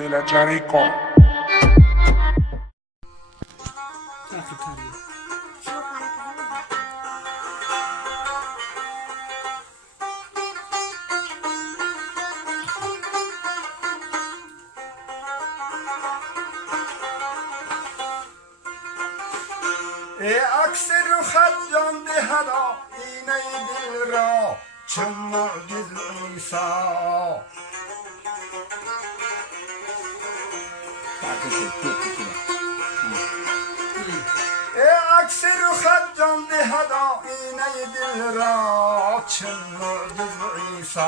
de la Charico. عکس رو خط جان دهدا اینه دل را چون معجز عیسی عکس رو خط جان دهدا اینه دل را چون معجز عیسی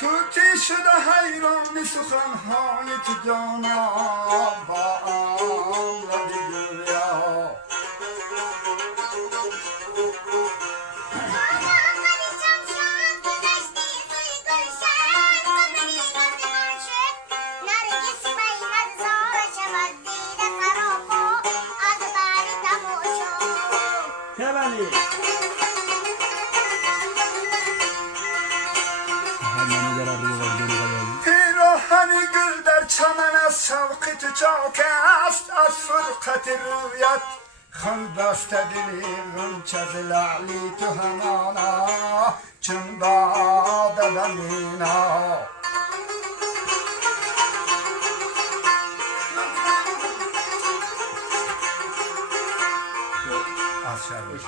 توتی شده حیران به سخنهای تو جانا با آن لب گویا پیراهن گل در چمن از شوق تو چاک است از فرقت رویت خم بسته دلی غنچه ز لعلی تو همانا چون باد دمینا از شربش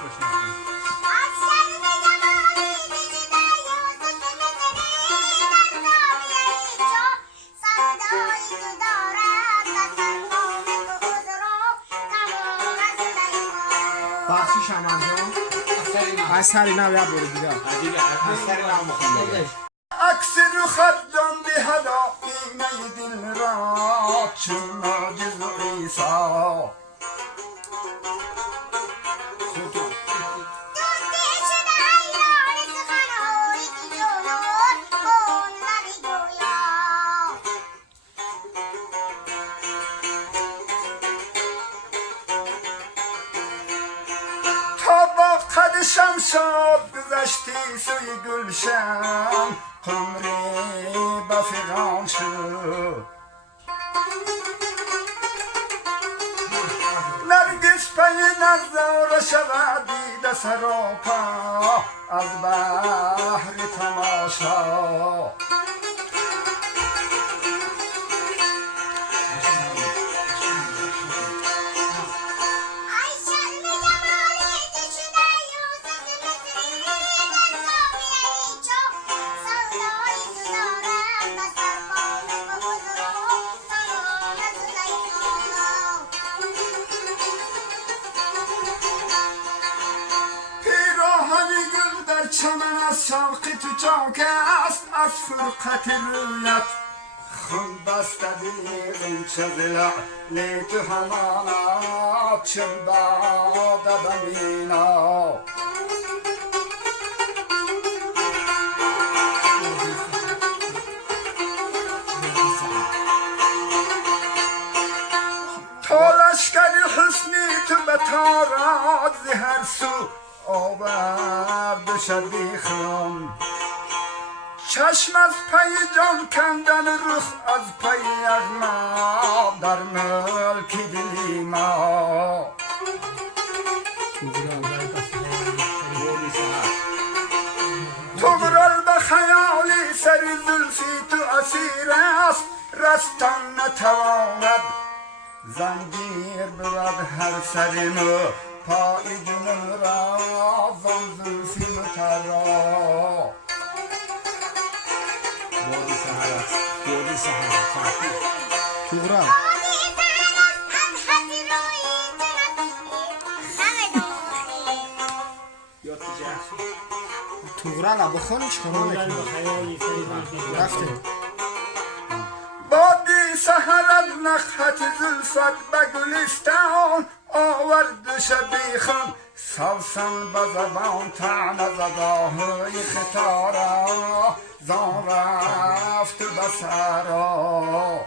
بخشی شمن جان از سری نو یاد برو دیگه از سری نو مخونده عکس رو خط جان دهدا اینه دل را چون معجز عیسی قد شمشاد گذشتی سوی گلشن قمری بفغان شد نرگس پی نظاره شود دیده سراپا از بحر تماشا چمن از شوق تو چاک است از فرقت رویت خون بسته دلی غنچه ز لعل تو همانا چون باد دمینا تو لشکر حسنی تو به تاراج ز هر سو آورد شبیخم چشم از پی جان کندن رخ از پی اغما در ملک دلی ما تغرل به خیالی سر زلفی تو اسیر است رستن نتواند زنجیر بود هر سرمو پای جنون را زن زلفی مترا بودی سهر توغرا توغرا لا بخون چیکار میکنی رفته بادی سهر از نخهت زلفت به گلستان آورد شبیخم سوسن به زبان طعن زداهای خطارا زان رفت به سرا